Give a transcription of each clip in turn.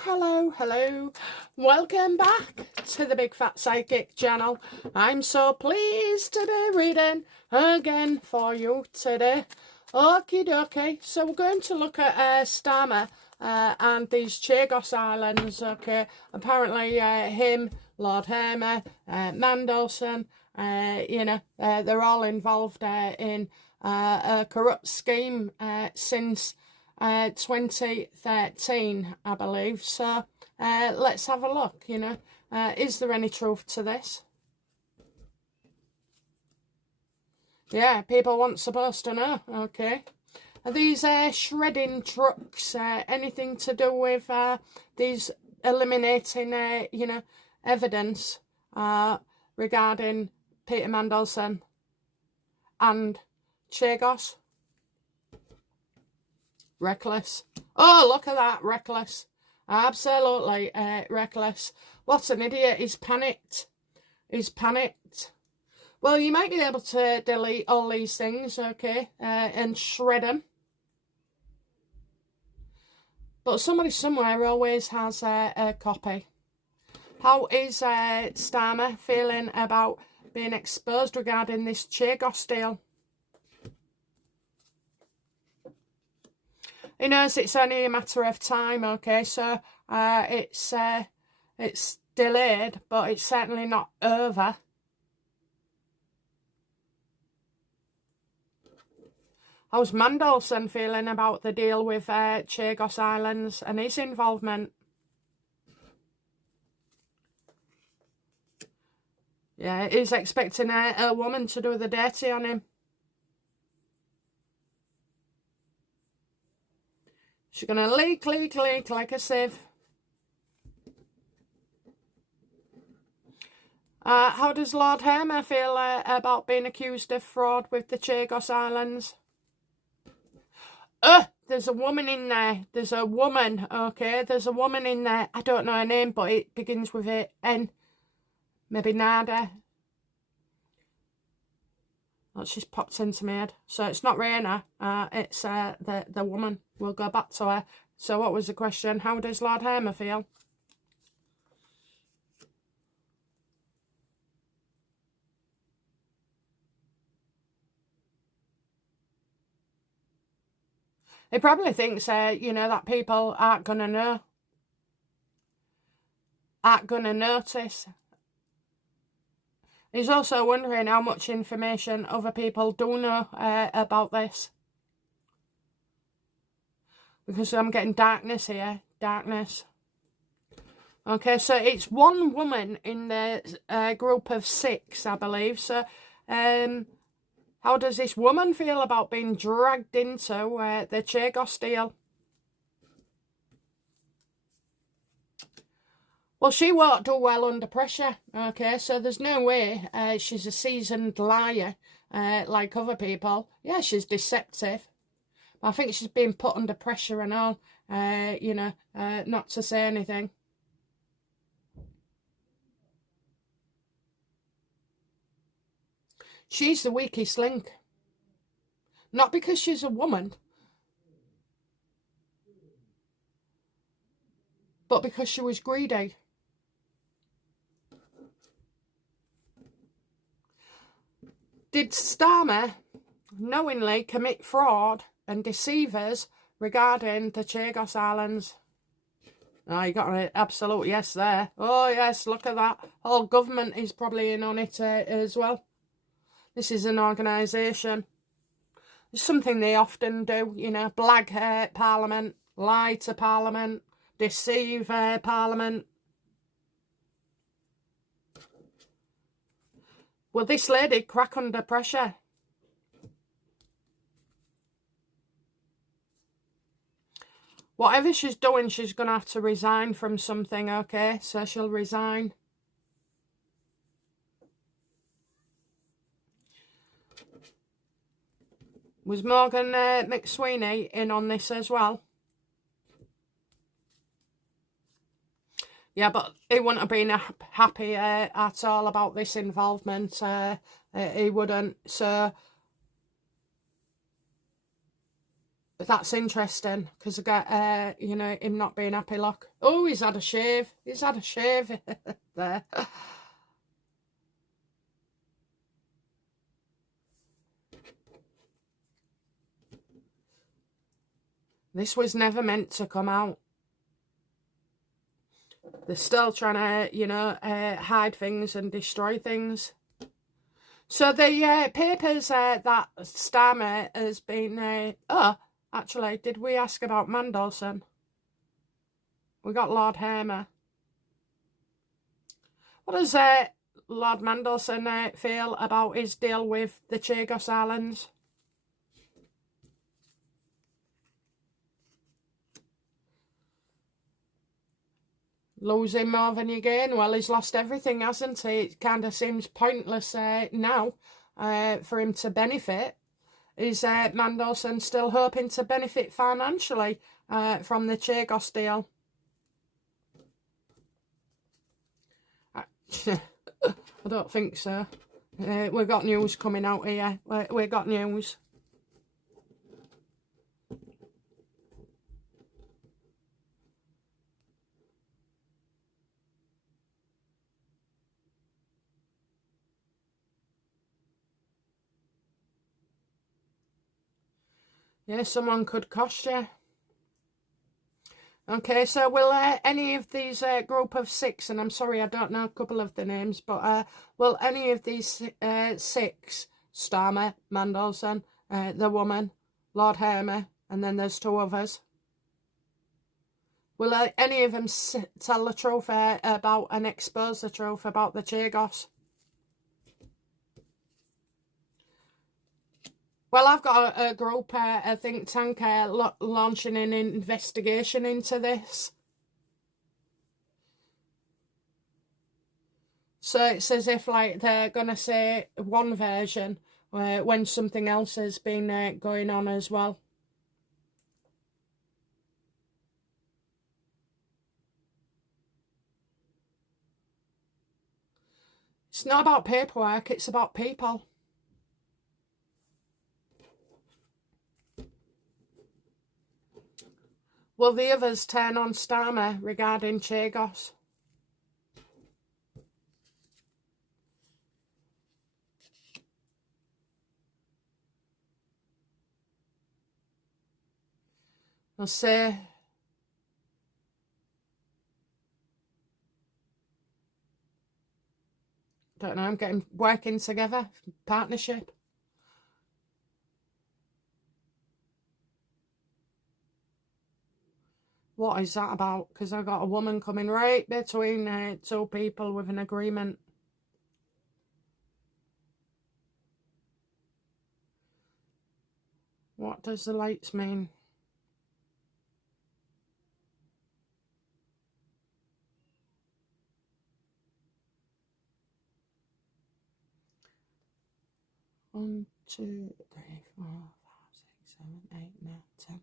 Hello. Welcome back to the Big Fat Psychic channel. I'm so pleased to be reading again for you today. Okie dokie. So we're going to look at Starmer and these Chagos Islands. Okay. Apparently him, Lord Hermer, Mandelson, they're all involved in a corrupt scheme since 2013, I believe. So let's have a look. Is there any truth to this? Yeah, people weren't supposed to know. Okay. Are these shredding trucks anything to do with these eliminating evidence regarding Peter Mandelson and Chagos? Reckless. Oh, look at that. Reckless. Absolutely reckless. What an idiot. He's panicked. Well, you might be able to delete all these things, okay, and shred them. But somebody somewhere always has a copy. How is Starmer feeling about being exposed regarding this Chagos deal? He knows it's only a matter of time, okay, so it's delayed, but it's certainly not over. How's Mandelson feeling about the deal with Chagos Islands and his involvement? Yeah, he's expecting a woman to do the dirty on him. She's going to leak like a sieve. How does Lord Hermer feel about being accused of fraud with the Chagos Islands? There's a woman in there. There's a woman, okay? There's a woman in there. I don't know her name, but it begins with a N. Maybe Nada. Oh, she's popped into my head. So it's not Raina. It's the woman. We'll go back to her. So what was the question? How does Lord Hermer feel? He probably thinks, that people aren't going to know. Aren't going to notice. He's also wondering how much information other people do know about this. Because I'm getting darkness here. Darkness. Okay, so it's one woman in the group of 6, I believe. So, how does this woman feel about being dragged into the Chagos deal? Well, she won't do well under pressure, okay? So there's no way she's a seasoned liar like other people. Yeah, she's deceptive. But I think she's being put under pressure and all, not to say anything. She's the weakest link. Not because she's a woman, but because she was greedy. Did Starmer knowingly commit fraud and deceive us regarding the Chagos Islands? Oh, you got an absolute yes there. Oh, yes, look at that. Whole government is probably in on it as well. This is an organisation. It's something they often do, blag Parliament, lie to Parliament, deceive Parliament. Will this lady crack under pressure? Whatever she's doing, she's going to have to resign from something, okay? So she'll resign. Was Morgan McSweeney in on this as well? Yeah, but he wouldn't have been happy at all about this involvement. He wouldn't. So that's interesting, because I get, you know, him not being happy. Look, oh, he's had a shave. He's had a shave there. This was never meant to come out. They're still trying to, you know, hide things and destroy things. So the papers that Starmer has been... oh, actually, did we ask about Mandelson? We got Lord Hermer. What does Lord Mandelson feel about his deal with the Chagos Islands? Losing more than you gain. Well, he's lost everything, hasn't he? It kind of seems pointless now for him to benefit. Is Mandelson still hoping to benefit financially from the Chagos deal? I don't think so. We've got news coming out here. We've got news. Yeah, someone could cost you. Okay, so will any of these group of 6, and I'm sorry I don't know a couple of the names, but will any of these 6, Starmer, Mandelson, the woman, Lord Hermer, and then there's 2 others, will any of them tell the truth about and expose the truth about the Chagos? Well, I've got a group, a think tank, launching an investigation into this. So it's as if, like, they're going to say one version when something else has been going on as well. It's not about paperwork, it's about people. Will the others turn on Starmer regarding Chagos? They'll say... don't know, I'm getting working together, partnership. What is that about? Because I've got a woman coming right between 2 people with an agreement. What does the lights mean? One, 2, 3, 4, 5, 6, 7, 8, 9, 10.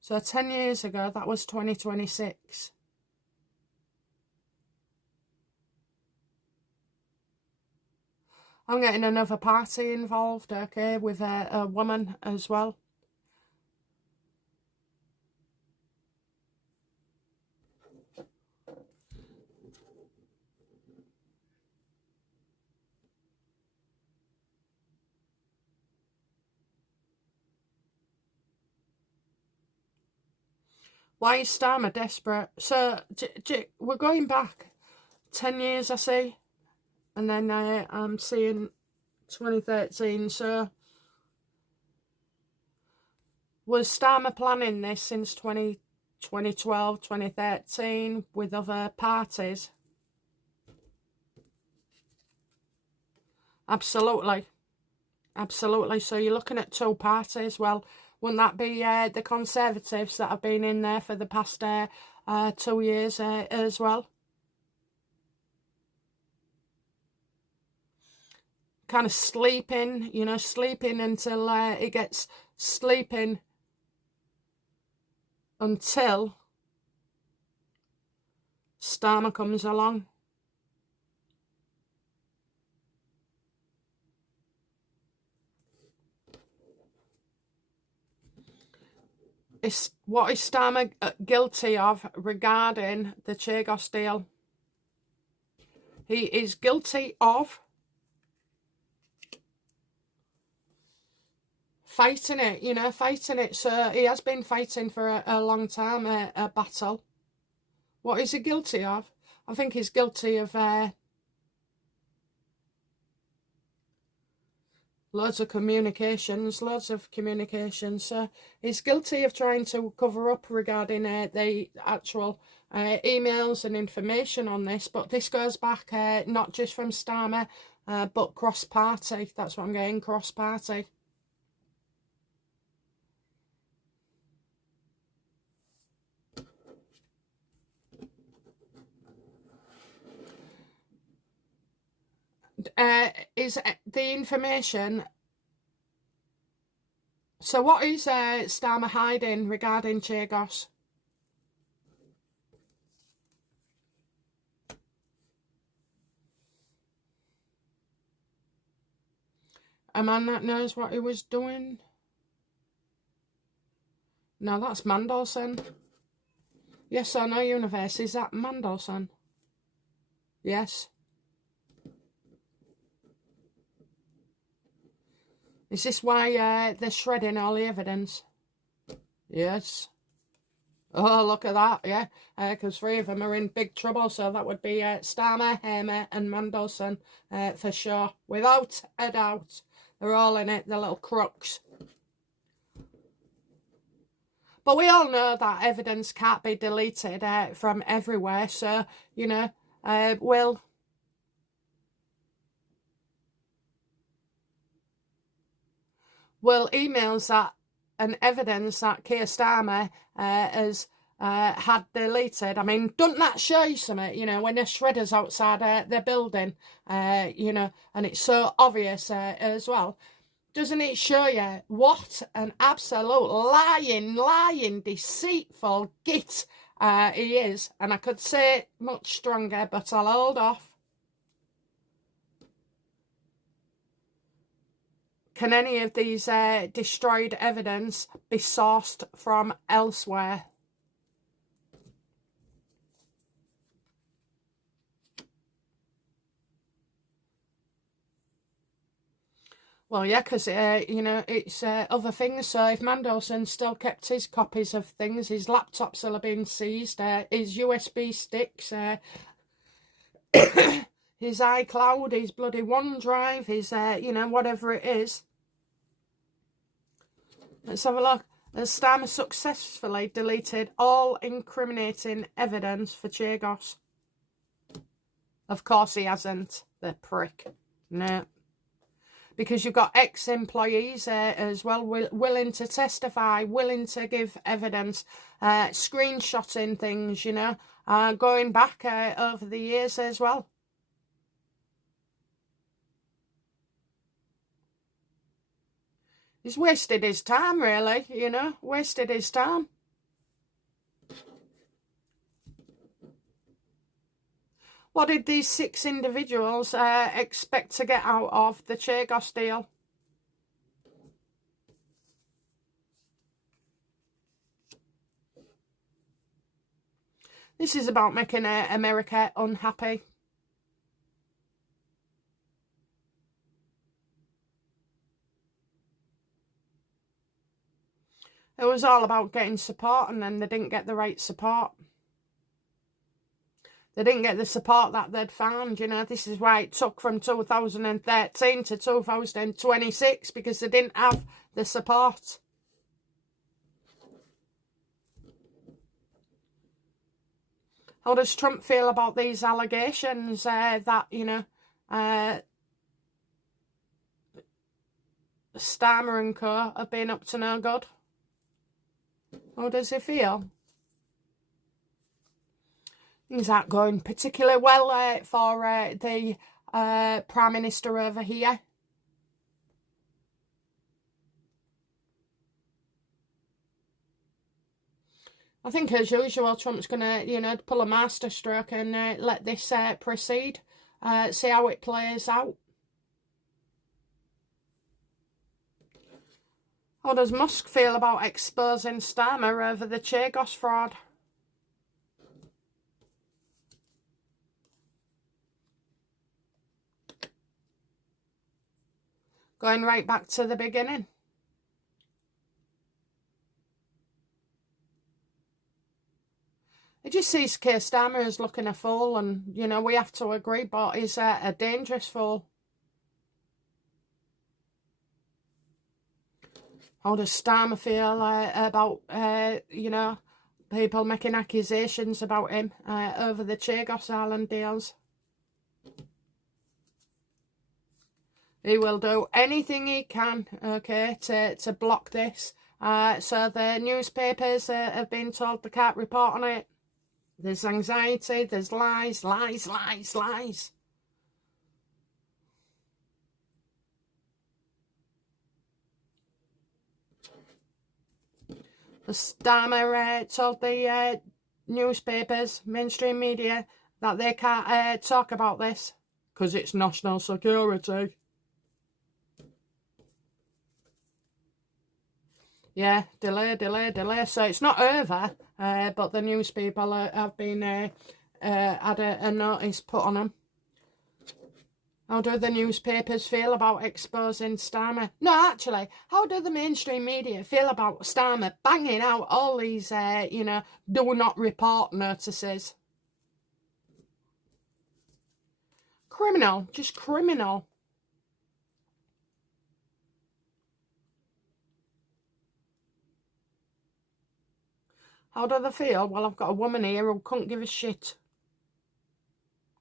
So 10 years ago, that was 2026. I'm getting another party involved, okay, with a woman as well. Why is Starmer desperate? So, we're going back 10 years, I see. And then I'm seeing 2013. So, was Starmer planning this since 2012, 2013 with other parties? Absolutely. Absolutely. So, you're looking at 2 parties. Well, wouldn't that be the Conservatives that have been in there for the past 2 years as well? Kind of sleeping, you know, sleeping until it gets sleeping until Starmer comes along. what is Starmer guilty of regarding the Chagos deal? He is guilty of fighting it, you know, fighting it. So he has been fighting for a long time, a battle. What is he guilty of? I think he's guilty of loads of communications. So he's guilty of trying to cover up regarding the actual emails and information on this. But this goes back not just from Starmer, but cross-party. That's what I'm getting, cross-party. Is the information... So what is Starmer hiding regarding Chagos? A man that knows what he was doing? No, that's Mandelson. Yes or no, universe? Is that Mandelson? Yes. Is this why they're shredding all the evidence? Yes. Oh, look at that, yeah. Because 3 of them are in big trouble, so that would be Starmer, Hamer and Mandelson for sure. Without a doubt. They're all in it, the little crooks. But we all know that evidence can't be deleted from everywhere, so, you know, will emails that and evidence that Keir Starmer has had deleted. I mean, doesn't that show you something, you know, when there's shredders outside their building, you know, and it's so obvious as well. Doesn't it show you what an absolute lying, deceitful git he is? And I could say it much stronger, but I'll hold off. Can any of these destroyed evidence be sourced from elsewhere? Well, yeah, because, you know, it's other things. So if Mandelson still kept his copies of things, his laptops will have been seized, his USB sticks, his iCloud, his bloody OneDrive, his, you know, whatever it is. Let's have a look. Has Starmer successfully deleted all incriminating evidence for Chagos? Of course he hasn't, the prick. No. Because you've got ex-employees as well willing to testify, willing to give evidence, screenshotting things, you know, going back over the years as well. He's wasted his time, really, you know, wasted his time. What did these 6 individuals expect to get out of the Chagos deal? This is about making America unhappy. It was all about getting support, and then they didn't get the right support. They didn't get the support that they'd found, you know. This is why it took from 2013 to 2026, because they didn't have the support. How does Trump feel about these allegations that, you know, Starmer and co have been up to no good? How does he feel? Things aren't going particularly well for the Prime Minister over here. I think, as usual, Trump's going to, you know, pull a masterstroke and let this proceed, see how it plays out. How does Musk feel about exposing Starmer over the Chagos fraud? Going right back to the beginning. It just sees Keir Starmer as looking a fool, and, you know, we have to agree, but he's a dangerous fool. How does Starmer feel about, you know, people making accusations about him over the Chagos Island deals? He will do anything he can, okay, to block this. So the newspapers have been told they can't report on it. There's anxiety, there's lies, lies, lies, lies. The Starmer told the newspapers, mainstream media, that they can't talk about this because it's national security. Yeah, delay, delay, delay. So it's not over, but the news people have been had a notice put on them. How do the newspapers feel about exposing Starmer? No, actually, how do the mainstream media feel about Starmer banging out all these, you know, do not report notices? Criminal, just criminal. How do they feel? Well, I've got a woman here who couldn't give a shit.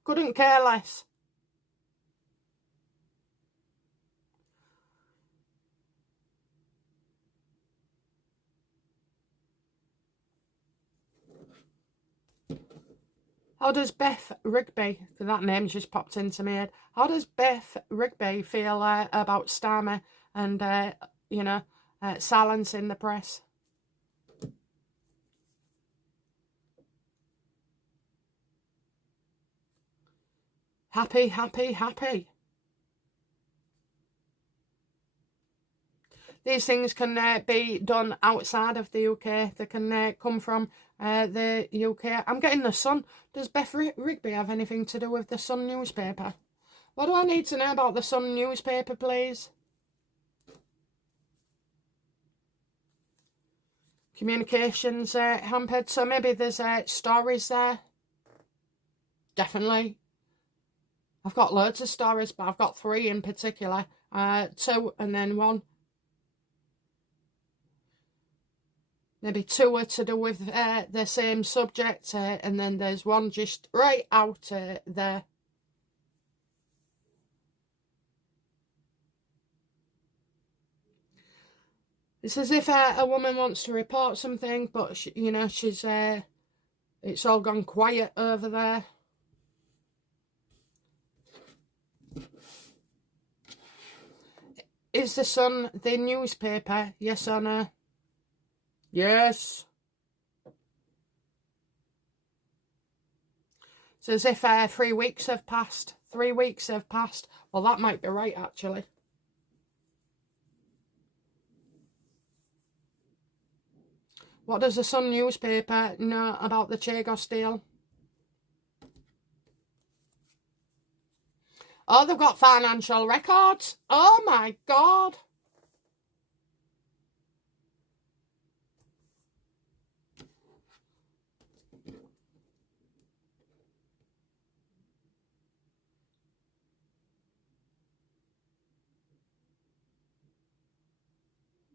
Couldn't care less. How does Beth Rigby, that name just popped into my head, how does Beth Rigby feel about Starmer and, you know, silencing the press? Happy, happy, happy. These things can be done outside of the UK. They can come from the UK. I'm getting the Sun. Does Beth Rigby have anything to do with the Sun newspaper? What do I need to know about the Sun newspaper, please? Communications hampered. So maybe there's stories there. Definitely. I've got loads of stories, but I've got 3 in particular. 2 and then 1. Maybe 2 are to do with the same subject, and then there's 1 just right out there. It's as if a woman wants to report something, but she, you know, she's it's all gone quiet over there. Is the Sun the newspaper? Yes or no? Yes. It's as if 3 weeks have passed. 3 weeks have passed. Well, that might be right, actually. What does the Sun newspaper know about the Chagos deal? Oh, they've got financial records. Oh, my God.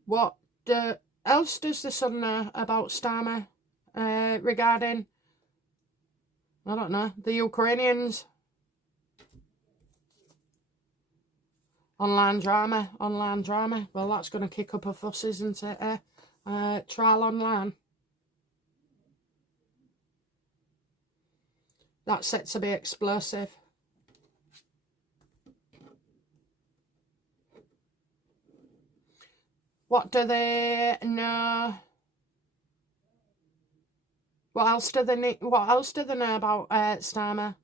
What else does the Sun know about Starmer regarding, I don't know, the Ukrainians? Online drama. Well, that's going to kick up a fuss, isn't it? Trial online. That's set to be explosive. What do they know? What else do they need? What else do they know about Starmer?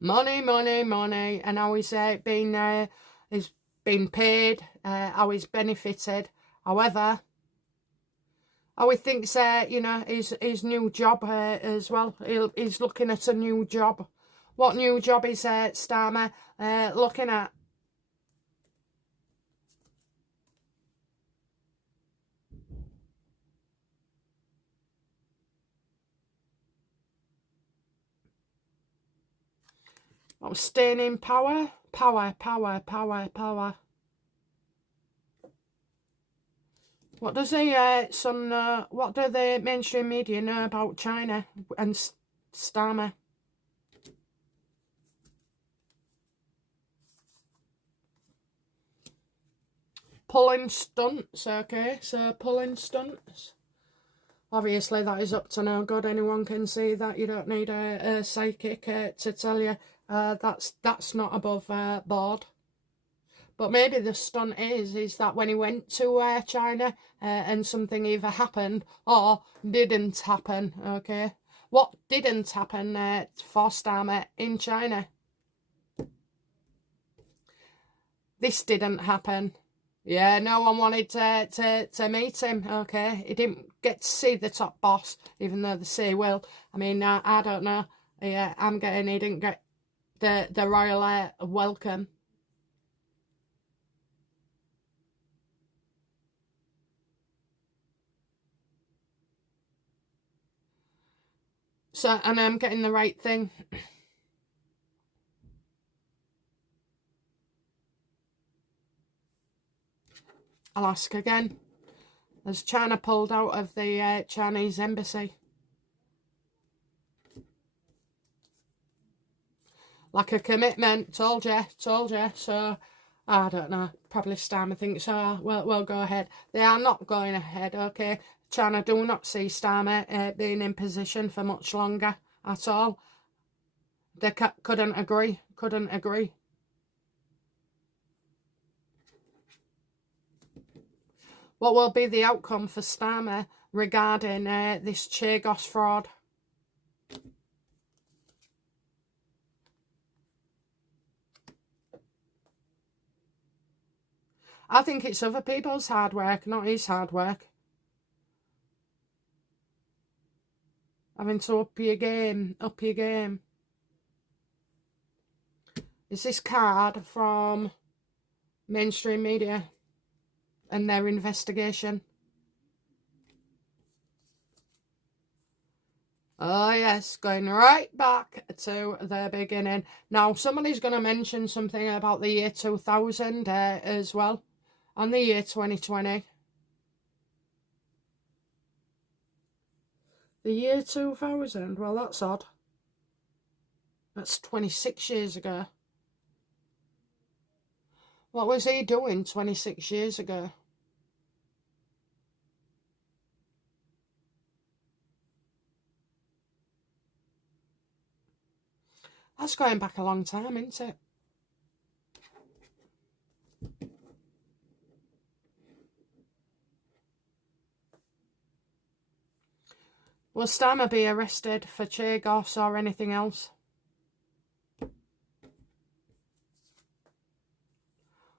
Money, money, money, and how he's been been paid, how he's benefited. However, how he thinks, you know, his new job as well. He's looking at a new job. What new job is Starmer looking at? Oh, staying in power? Power. What does the what do the mainstream media know about China and Starmer? Pulling stunts, okay, so pulling stunts. Obviously, that is up to no good. Anyone can see that. You don't need a psychic to tell you that's not above board. But maybe the stunt is that when he went to China and something either happened or didn't happen, okay? What didn't happen for Starmer in China? This didn't happen. Yeah, no one wanted to meet him, okay? He didn't get to see the top boss, even though they say will. I mean, I don't know. Yeah, I'm getting he didn't get the royal welcome. So, and I'm getting the right thing. I'll ask again. Has China pulled out of the Chinese embassy? Like a commitment, told you. So, I don't know. Probably Starmer thinks, oh, well, we'll go ahead. They are not going ahead, okay? China do not see Starmer being in position for much longer at all. They couldn't agree. What will be the outcome for Starmer regarding this Chagos fraud? I think it's other people's hard work, not his hard work. Having to up your game. Is this card from mainstream media and their investigation? Oh yes, going right back to the beginning. Now, somebody's going to mention something about the year 2000 as well, and the year 2020. The year 2000, well, that's odd. That's 26 years ago. What was he doing 26 years ago? That's going back a long time, isn't it? Will Starmer be arrested for Chagos or anything else?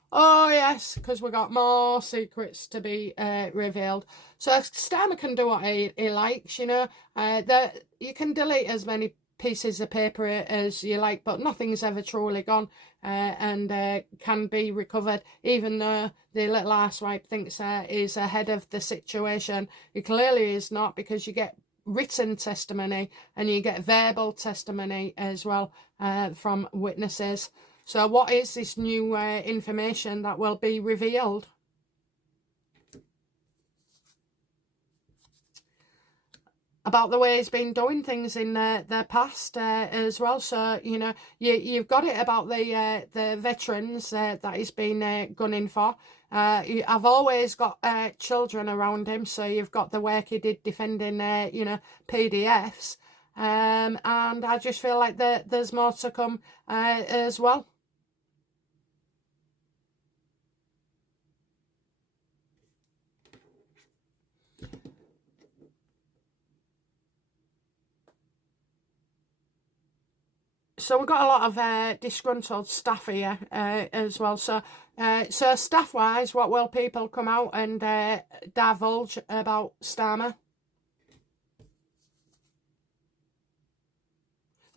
Oh yes, because we got more secrets to be revealed. So Starmer can do what he likes, you know. You can delete as many pieces of paper as you like, but nothing's ever truly gone and can be recovered, even though the little arsewipe thinks he's ahead of the situation. He clearly is not, because you get written testimony and you get verbal testimony as well from witnesses. So what is this new information that will be revealed? About the way he's been doing things in the past as well. So, you know, you've got it about the veterans that he's been gunning for. I've always got children around him, so you've got the work he did defending, you know, PDFs. And I just feel like there's more to come as well. So we've got a lot of disgruntled staff here as well. So staff-wise, what will people come out and divulge about Starmer?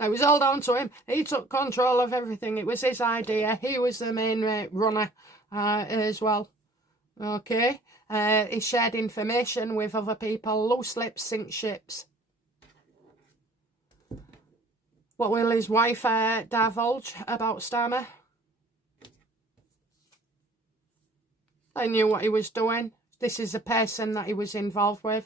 It was all down to him. He took control of everything. It was his idea. He was the main runner as well. Okay. He shared information with other people. Loose lips sink ships. What will his wife divulge about Starmer? I knew what he was doing. This is the person that he was involved with.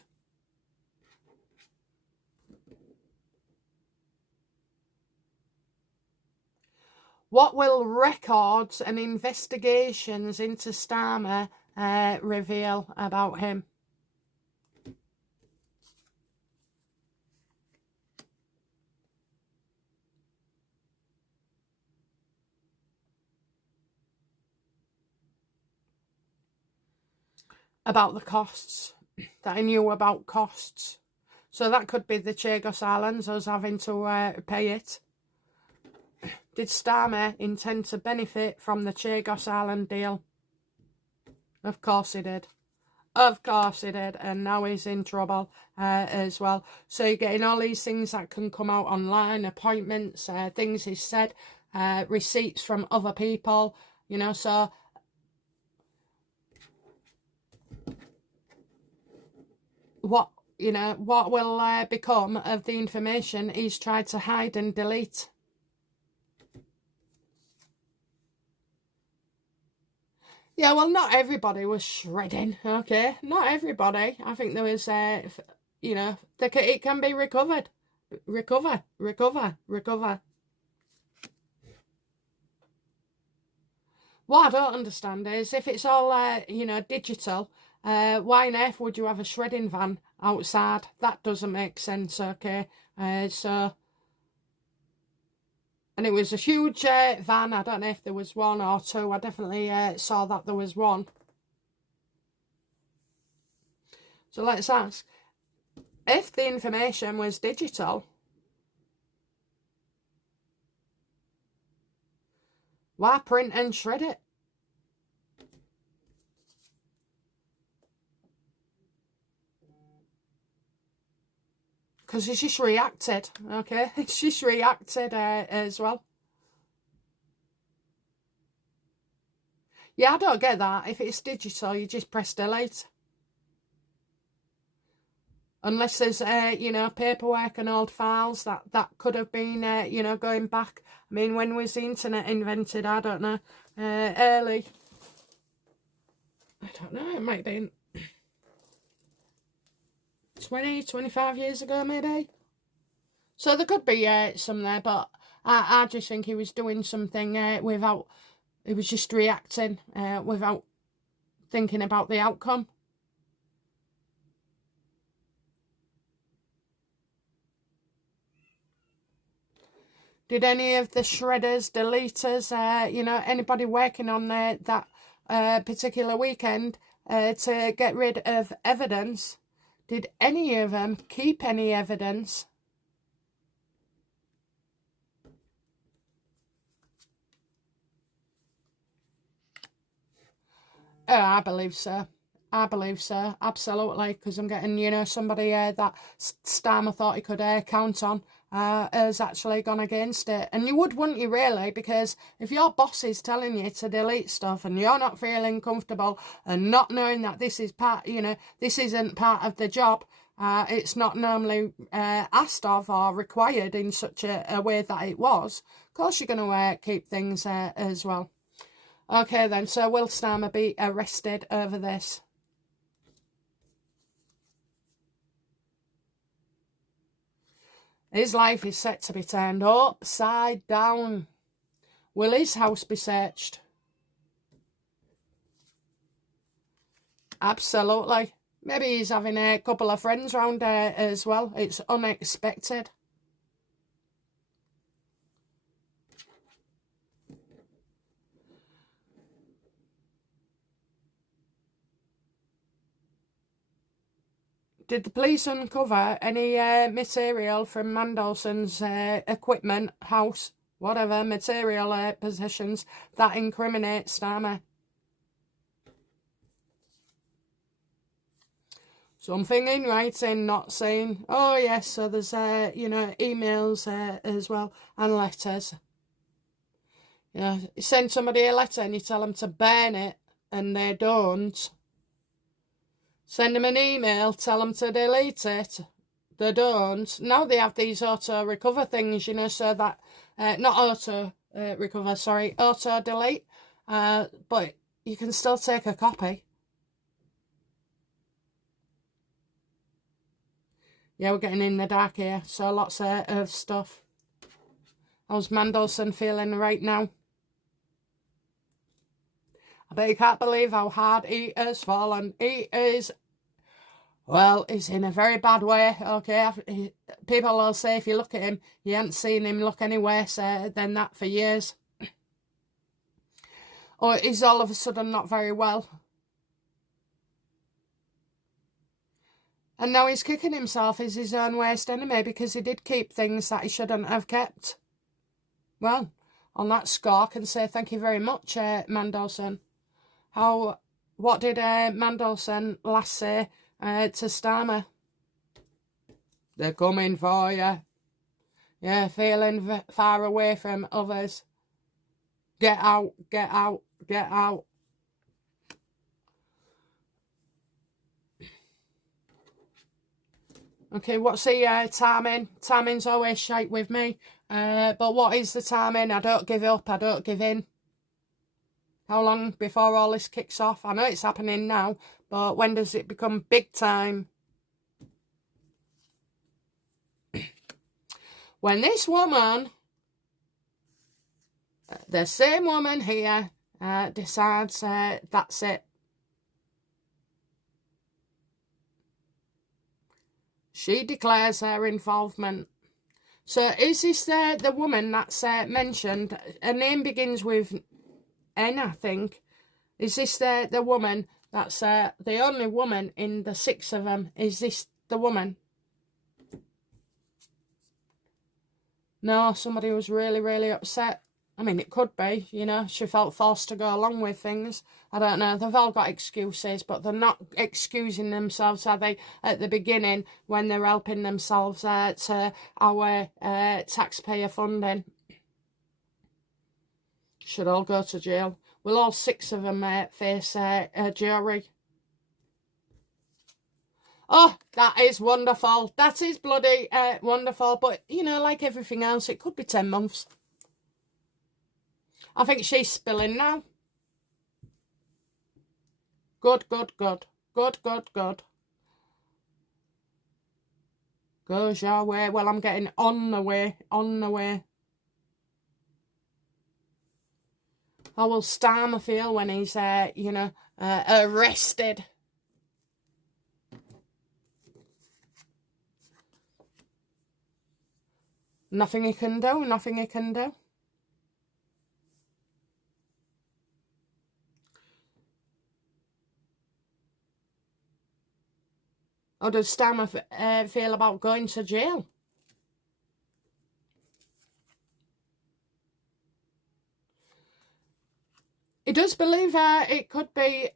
What will records and investigations into Starmer reveal about him? About the costs, that I knew about costs. So that could be the Chagos Islands, us having to pay it. Did Starmer intend to benefit from the Chagos Island deal? Of course he did. Of course he did. And now he's in trouble as well. So you're getting all these things that can come out online, appointments, things he said, receipts from other people, you know, so... What will become of the information he's tried to hide and delete? Yeah, well, not everybody was shredding, okay? Not everybody. I think there was, it can be recovered. Recover. What I don't understand is if it's all, digital, why on earth would you have a shredding van outside? That doesn't make sense, okay? And it was a huge van. I don't know if there was one or two. I definitely saw that there was one. So let's ask, if the information was digital, why print and shred it? Because it's just reacted, okay? It's just reacted as well. Yeah, I don't get that. If it's digital, you just press delete. Unless there's, paperwork and old files that could have been, going back. I mean, when was the internet invented? I don't know. Early. I don't know. It might be 20, 25 years ago, maybe. So there could be some there, but I just think he was doing something without... He was just reacting without thinking about the outcome. Did any of the shredders, deleters, anybody working on that particular weekend to get rid of evidence, did any of them keep any evidence? Oh, I believe so. I believe so, absolutely, because I'm getting, somebody that Starmer thought he could count on has actually gone against it. And you would, wouldn't you, really? Because if your boss is telling you to delete stuff and you're not feeling comfortable and not knowing that this is this isn't part of the job, it's not normally asked of or required in such a way that it was, of course you're going to keep things as well. Okay then, so will Starmer be arrested over this? His life is set to be turned upside down. Will his house be searched? Absolutely. Maybe he's having a couple of friends round there as well. It's unexpected. Did the police uncover any material from Mandelson's equipment house? whatever, material possessions that incriminate Starmer. Something in writing, not saying, oh yes, so there's, you know, emails as well, and letters. You know, you send somebody a letter and you tell them to burn it, and they don't. Send them an email, tell them to delete it, they don't. Now they have these auto-recover things, you know, so that, not auto-recover, sorry, auto-delete, but you can still take a copy. Yeah, we're getting in the dark here, so lots of stuff. How's Mandelson feeling right now? I bet you can't believe how hard he has fallen. He is, well, he's in a very bad way, okay? People will say if you look at him, you haven't seen him look any worse than that for years. Or he's all of a sudden not very well. And now he's kicking himself as his own worst enemy because he did keep things that he shouldn't have kept. Well, on that score, I can say thank you very much, Mandelson. What did Mandelson last say to Starmer? They're coming for you. Yeah, feeling far away from others. Get out, get out, get out. Okay, what's the timing? Timing's always shite with me. But what is the timing? I don't give up, I don't give in. How long before all this kicks off? I know it's happening now, but when does it become big time? When this woman, the same woman here, decides that's it. She declares her involvement. So is this the woman that's mentioned? Her name begins with N, I think. Is this the woman that's the only woman in the 6 of them? Is this the woman? No, somebody was really, really upset. I mean, it could be, you know, she felt forced to go along with things. I don't know. They've all got excuses, but they're not excusing themselves, are they, at the beginning when they're helping themselves to our taxpayer funding. Should all go to jail. Will all 6 of them face a jury? Oh, that is wonderful. That is bloody wonderful. But, you know, like everything else, it could be 10 months. I think she's spilling now. Good, good, good. Good, good, good. Goes your way. Well, I'm getting on the way. On the way. How will Starmer feel when he's, you know, arrested? Nothing he can do. Nothing he can do. How does Starmer feel about going to jail? He does believe it could be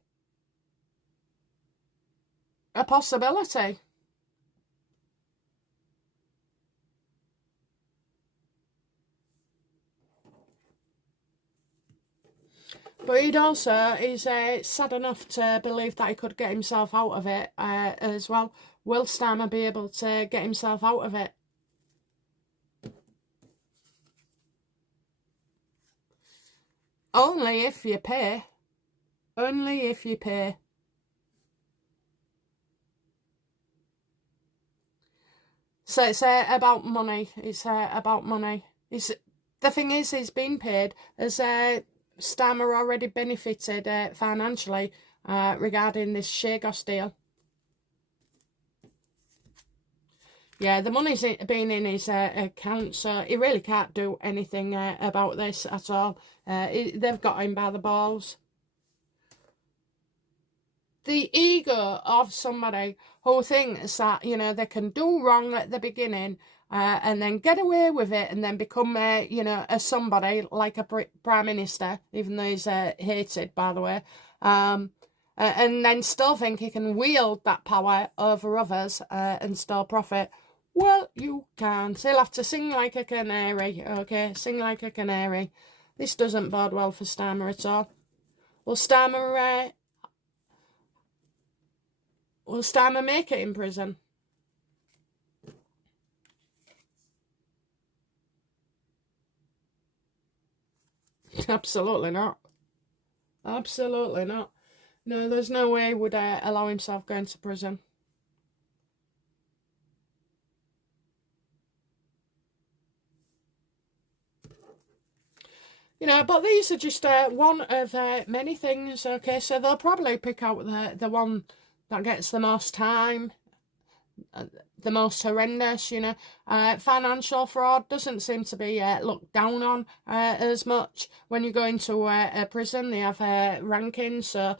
a possibility. But he'd also, he's sad enough to believe that he could get himself out of it as well. Will Starmer be able to get himself out of it? Only if you pay. Only if you pay. So it's about money. It's about money. The thing is, he's been paid. As Starmer already benefited financially regarding this Chagos deal. Yeah, the money's been in his account, so he really can't do anything about this at all. They've got him by the balls. The ego of somebody who thinks that, you know, they can do wrong at the beginning and then get away with it and then become, you know, a somebody like a prime minister, even though he's hated, by the way, and then still think he can wield that power over others and still profit. Well, you can't. He'll have to sing like a canary, okay? Sing like a canary. This doesn't bode well for Starmer at all. Will Starmer make it in prison? Absolutely not. Absolutely not. No, there's no way he would allow himself going to prison. You know, but these are just one of many things, okay? So they'll probably pick out the one that gets the most time, the most horrendous, you know. Financial fraud doesn't seem to be looked down on as much. When you go into a prison, they have rankings, so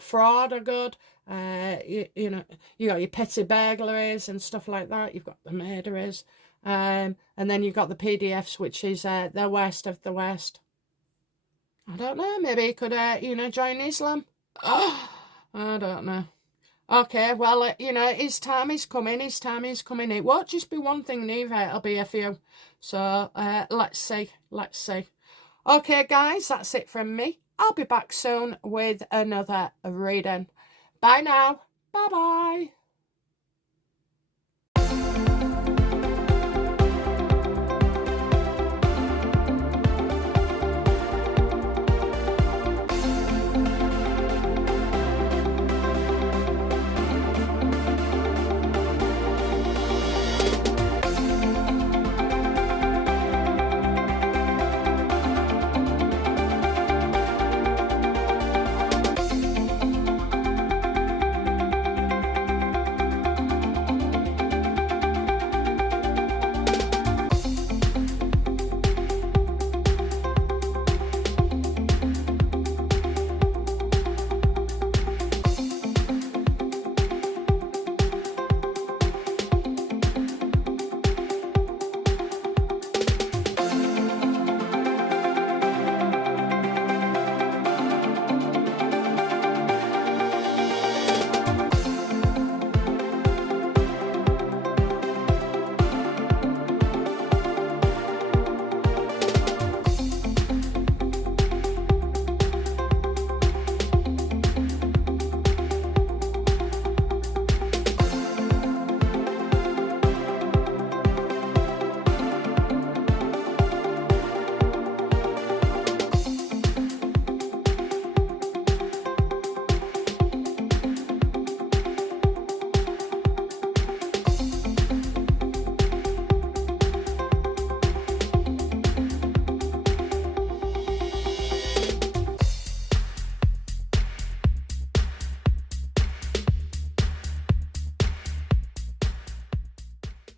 fraud are good. You know, you got your petty burglaries and stuff like that. You've got the murderers. And then you've got the PDFs, which is the worst of the worst. I don't know, maybe he could, you know, join Islam. Oh, I don't know. Okay, well, you know, his time is coming, It won't just be one thing neither, it'll be a few. So, let's see. Okay, guys, that's it from me. I'll be back soon with another reading. Bye now. Bye-bye.